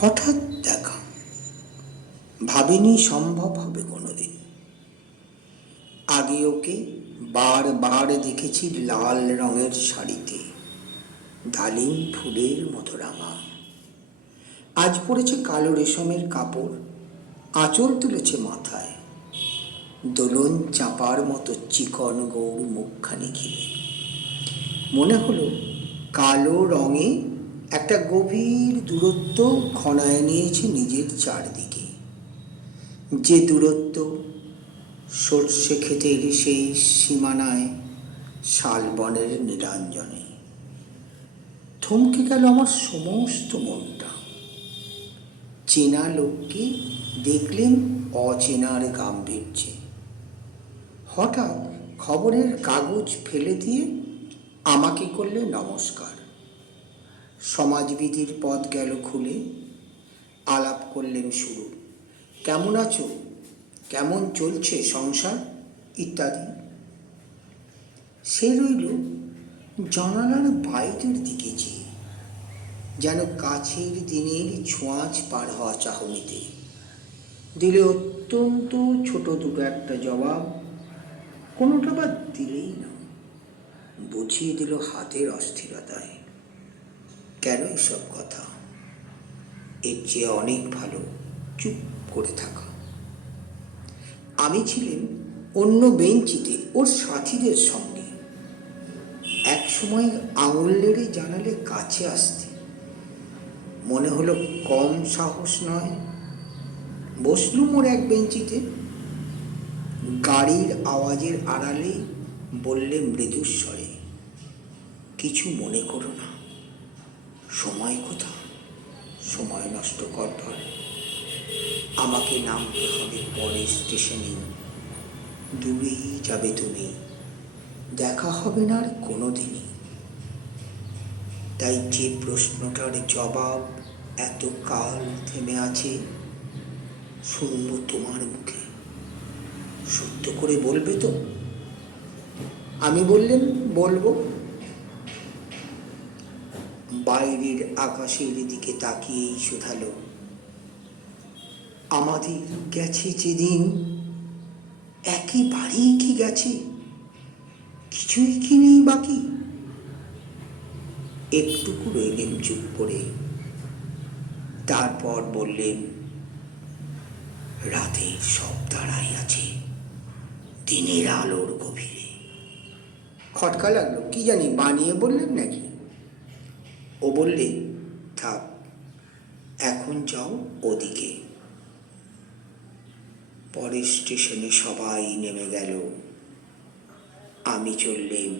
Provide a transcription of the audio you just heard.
হঠাৎ দেখা, ভাবিনি সম্ভব হবে কোনোদিন। আগে ওকে বারবার দেখেছি লাল রঙের শাড়িতে, ডালিম ফুলের মতো রাঙা। আজ পরেছে কালো রেশমের কাপড়, আঁচল তুলেছে মাথায়, দোলন চাপার মতো চিকন গৌর মুখখানি ঘিরে। মনে হলো কালো রঙে একটা গভীর দূরত্ব ঘনায় নিয়েছে নিজের চারদিকে, যে দূরত্ব সর্ষে ক্ষেতের সেই সীমানায় শালবনের নীলাঞ্জনে। থমকে গেল আমার সমস্ত মনটা। চেনা লোককে দেখলেন অচেনার গাম্ভীর্যে। হঠাৎ খবরের কাগজ ফেলে দিয়ে আমাকে করলে নমস্কার। সমাজবিধির পথ গেল খুলে, আলাপ করলেন শুরু। কেমন আছো, কেমন চলছে সংসার ইত্যাদি। সে রইল জানালার বাইরের দিকে চেয়ে, যেন কাছের দিনের ছোঁয়াচ পার হওয়া চাহনিতে। দিলে অত্যন্ত ছোট দুটো একটা জবাব, কোনোটা বা দিলেই না, বুঝিয়ে দিল হাতের অস্থিরতায়। কেন এসব কথা? এর চেয়ে অনেক ভালো চুপ করে থাকা। আমি ছিলেন অন্য বেঞ্চিতে ওর সাথীদের সঙ্গে। এক সময় আঙুল নেড়ে জানালে কাছে আসতে, মনে হলো কম সাহস নয়। বসলুম ওর এক বেঞ্চিতে। গাড়ির আওয়াজের আড়ালে বললে মৃদুস্বরে, কিছু মনে করো না। সময় কোথা, সময় নষ্ট করবার। আমাকে নামতে হবে পরের স্টেশনে, দূরেই যাবে তুমি, দেখা হবে না আর কোনো দিনই। তাই যে প্রশ্নটার জবাব এত কাল থেমে আছে, শুনবো তোমার মুখে। সত্য করে বলবে তো? আমি বললেন বলবো। বাইরের আকাশের দিকে তাকিয়েই শুধালো, আমাদের গেছে যেদিন, একেবারেই কি গেছে? কিছুই কি নেই বাকি? একটুকু রইলেন চুপ করে, তারপর বললেন, রাতের সব দাঁড়াই আছে দিনের আলোর গভীরে। খটকা লাগলো, কি জানি বানিয়ে বললেন নাকি। ও বললে, থাক, এখন যাও ওদিকে। পরের স্টেশনে সবাই নেমে গেল, আমি চললেন